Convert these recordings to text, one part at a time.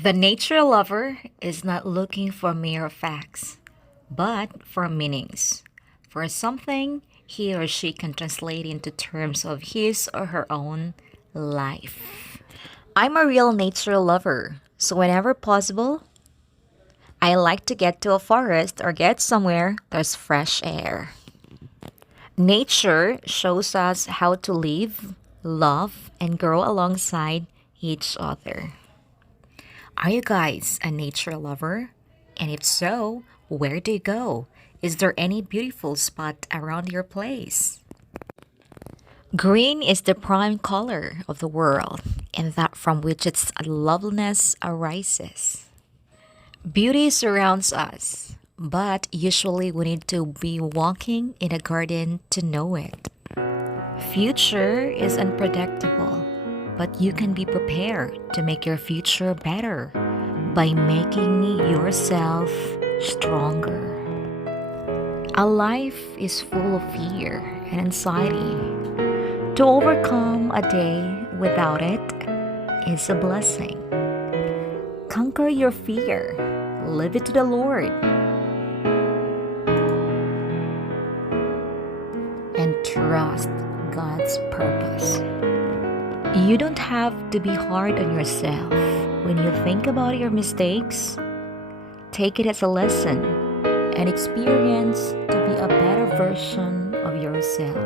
The nature lover is not looking for mere facts, but for meanings, for something he or she can translate into terms of his or her own life. I'm a real nature lover, so whenever possible, I like to get to a forest or get somewhere there's fresh air. Nature shows us how to live, love, and grow alongside each other. Are you guys a nature lover? And if so, where do you go? Is there any beautiful spot around your place? Green is the prime color of the world, and that from which its loveliness arises. Beauty surrounds us, but usually we need to be walking in a garden to know it. Future is unpredictable, but you can be prepared to make your future better by making yourself stronger. A life is full of fear and anxiety. To overcome a day without it is a blessing. Conquer your fear, leave it to the Lord, and trust God's purpose. You don't have to be hard on yourself. When you think about your mistakes, take it as a lesson and experience to be a better version of yourself.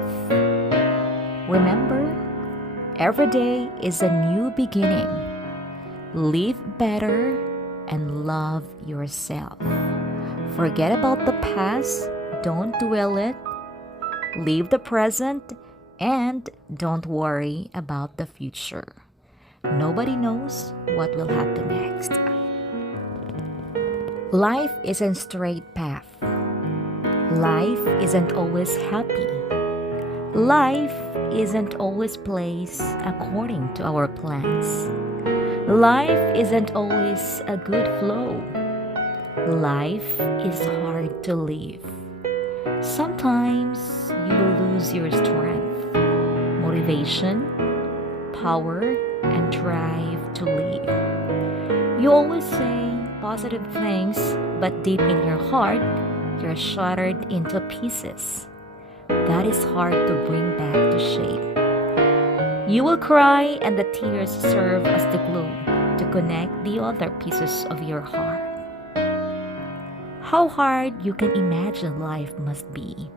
Remember, every day is a new beginning. Live better and love yourself. Forget about the past, don't dwell it. Live the present and don't worry about the future. Nobody knows what will happen next. Life isn't straight path. Life isn't always happy. Life isn't always placed according to our plans. Life isn't always a good flow. Life is hard to live. Sometimes you will lose your strength, motivation, power, and drive to live. You always say positive things, but deep in your heart, you're shattered into pieces. That is hard to bring back to shape. You will cry, and the tears serve as the glue to connect the other pieces of your heart. How hard you can imagine life must be.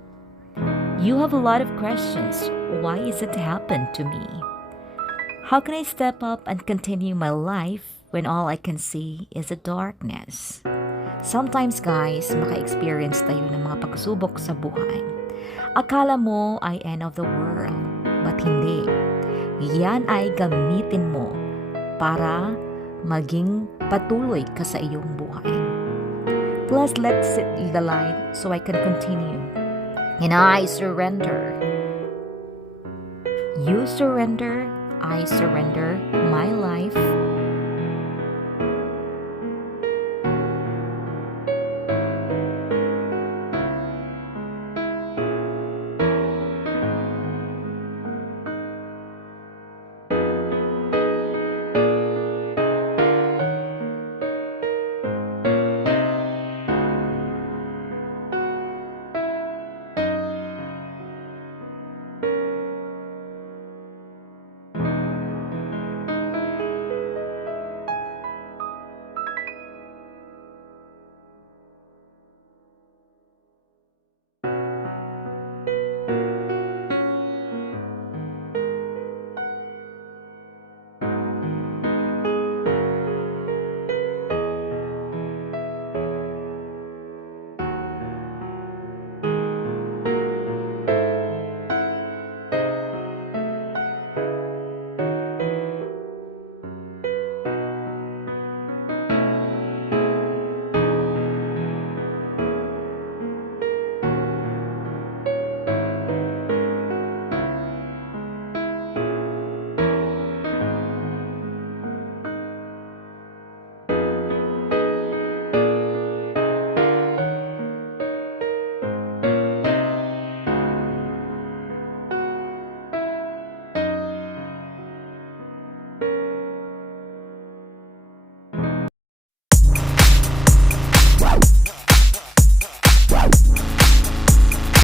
You have a lot of questions. Why is it happened to me? How can I step up and continue my life when all I can see is the darkness? Sometimes guys, maka-experience tayo ng mga pagsubok sa buhay. Akala mo ay end of the world, but hindi. Yan ay gamitin mo para maging patuloy ka sa iyong buhay. Plus, let's sit in the light so I can continue. And I surrender. You surrender, I surrender my life